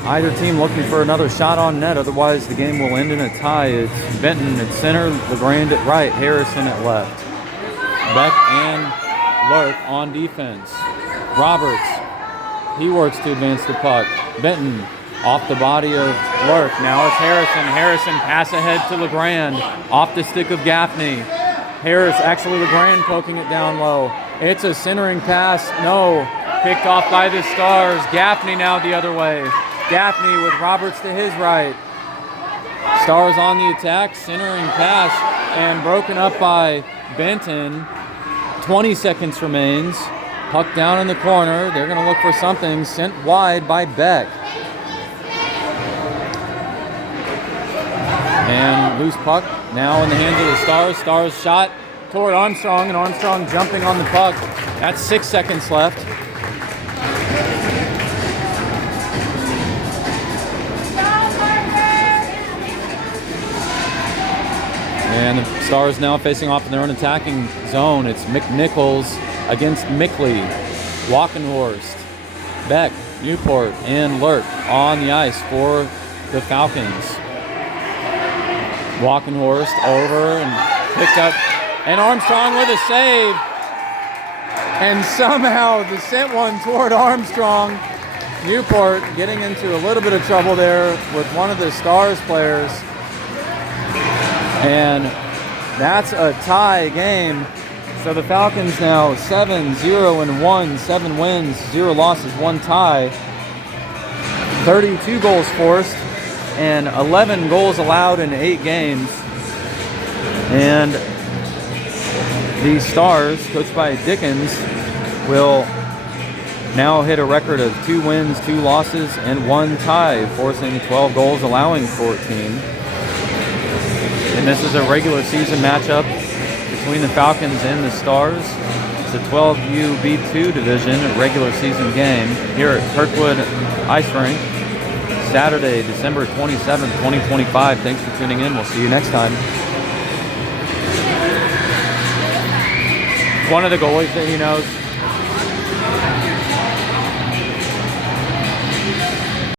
either team looking for another shot on net, otherwise the game will end in a tie. It's Benton at center, LeGrand at right, Harrison at left. Beck and Lurk on defense. Roberts, he works to advance the puck. Benton off the body of Lurk. Now it's Harrison. Harrison pass ahead to LeGrand off the stick of Gaffney. LeGrand poking it down low. It's a centering pass. No. Picked off by the Stars. Gaffney now the other way. Gaffney with Roberts to his right. Stars on the attack. Centering pass and broken up by Benton. 20 seconds remains. Puck down in the corner. They're going to look for something. Sent wide by Beck. And loose puck now in the hands of the Stars. Stars shot toward Armstrong, and Armstrong jumping on the puck. That's 6 seconds left. And the Stars now facing off in their own attacking zone. It's McNichols against Mickley. Walkenhorst, Beck, Newport, and Lurk on the ice for the Falcons. Walkenhorst over and picked up, and Armstrong with a save. And somehow the sent one toward Armstrong. Newport getting into a little bit of trouble there with one of the Stars players. And that's a tie game. So the Falcons now 7-0-1, 7 wins, 0 losses, 1 tie. 32 goals forced and 11 goals allowed in 8 games. And the Stars, coached by Dickens, will now hit a record of 2 wins, 2 losses, and 1 tie, forcing 12 goals, allowing 14. And this is a regular season matchup between the Falcons and the Stars. It's a 12U-B2 division regular season game here at Kirkwood Ice Rink, Saturday, December 27th, 2025. Thanks for tuning in. We'll see you next time. One of the goalies that he knows